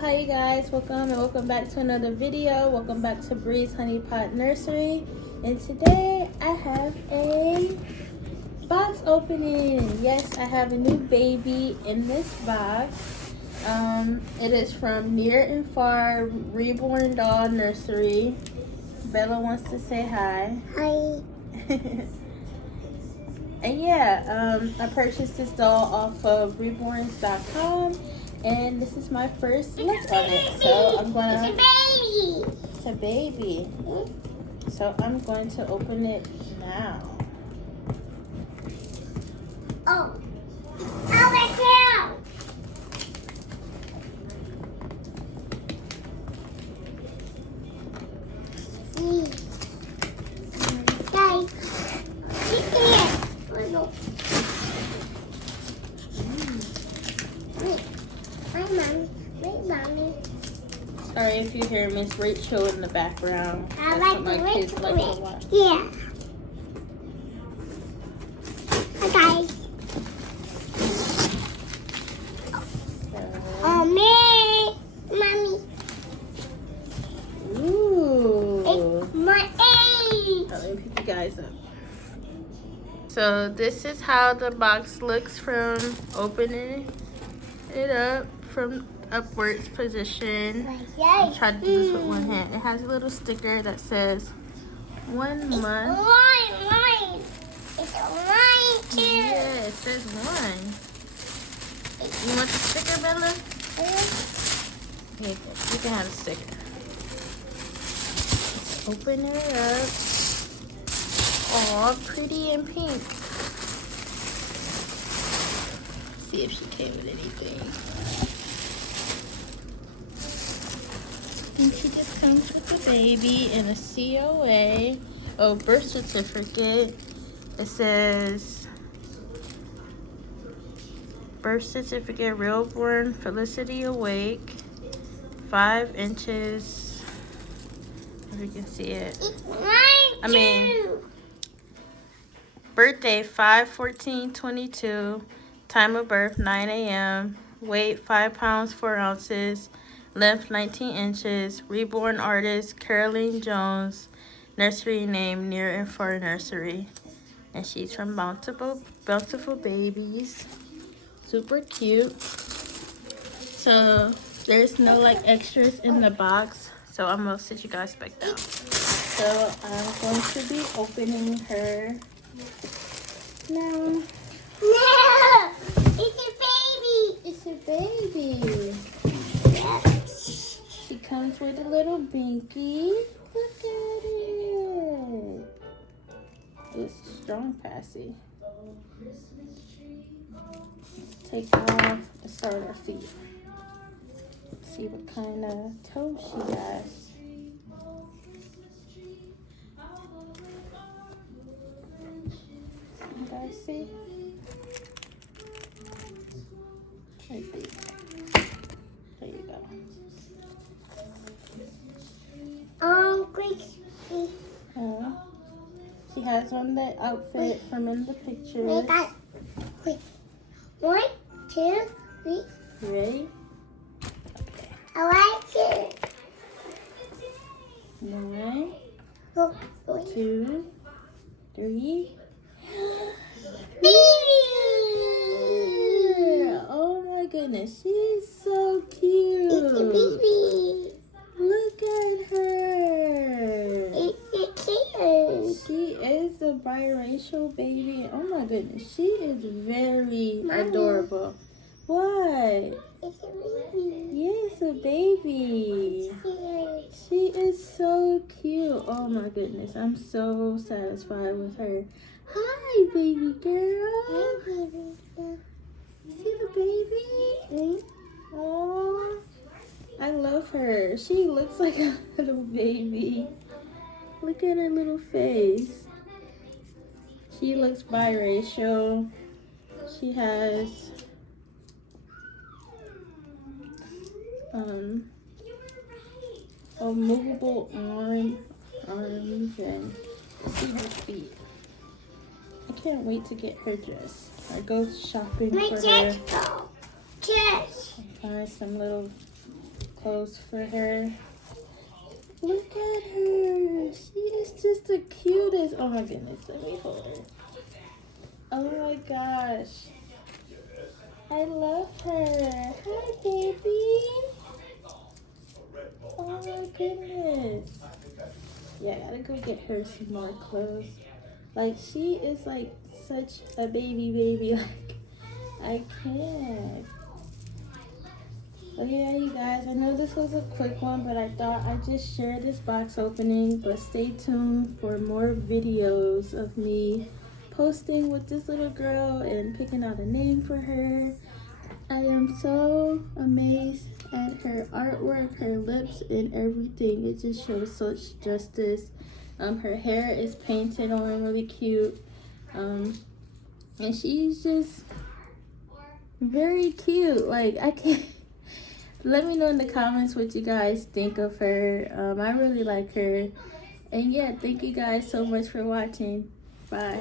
Hi you guys, welcome back to another video. Welcome back to Bree'shoneypotnursery, and today I have a box opening. Yes, I have a new baby in this box. It is from Near and Far Reborn Doll Nursery. Bella wants to say hi. Hi. And yeah, I purchased this doll off of reborns.com, and this is my first look on it. So I'm gonna. It's a baby. It's a baby. So I'm going to open it now. Oh. How it feel? Guys, look at it. Oh no. Hi, mommy. Wait, mommy. Sorry if you hear Miss Rachel in the background. I That's like what my the kids red like one. to watch. Yeah. Hi, guys. Oh, me. Mommy. Ooh. It's my age. Let me pick you guys up. So this is how the box looks from opening it up from upwards position. I tried to do this with one hand. It has a little sticker that says 1 month. Mine. It's mine too. Yeah, it says 1. You want the sticker, Bella? Here, you can have a sticker. Let's open it up. Aw, pretty and pink. See if she came with anything. And she just comes with the baby and a COA. Oh, birth certificate. It says birth certificate, Reborn, Felicity Awake, 5 inches. If you can see it. It's mine too. Birthday 5/14/22. Time of birth 9 a.m. Weight 5 pounds 4 ounces. Length 19 inches. Reborn artist Caroline Jones. Nursery name Near and Far Nursery. And she's from Bountiful Babies. Super cute. So there's no like extras in the box. So I'm gonna sit you guys back down. So I'm going to be opening her now. No, it's a baby. It's a baby. She comes with a little binky. Look at it. It's strong passy. Take off the start of her feet. See what kind of toe she has. You guys see? Right there. There you go. Quick. She has on the outfit from in the picture. Wait, guys. Quick. 1, 2, 3. You ready? I like it. 1, Oh, 2, 3. baby. Oh my goodness, she is so cute. It's a baby. Look at her. It's a kid. She is a biracial baby. Oh my goodness, she is very Mommy. adorable. What? It's a baby. Yes, a baby. It's She is so cute. Oh my goodness, I'm so satisfied with her. Hi, baby girl. See the baby? Aww. I love her. She looks like a little baby. Look at her little face. She looks biracial. She has a movable arms and see her feet. I can't wait to get her dressed. I go shopping My for her. chest go. Chest. Find some little clothes for her. Look at her. She is just the cutest. Oh my goodness. Let me hold her. Oh my gosh. I love her. Hi, baby. Oh my goodness. Yeah, I gotta go get her some more clothes. Like, she is like such a baby. Like, I can't. Well, yeah, you guys, I know this was a quick one, but I thought I'd just share this box opening. But stay tuned for more videos of me posting with this little girl and picking out a name for her. I am so amazed at her artwork, her lips, and everything. It just shows such justice. Her hair is painted on really cute. And she's just very cute. Like, I can't. Let me know in the comments what you guys think of her. I really like her. And yeah, thank you guys so much for watching. Bye.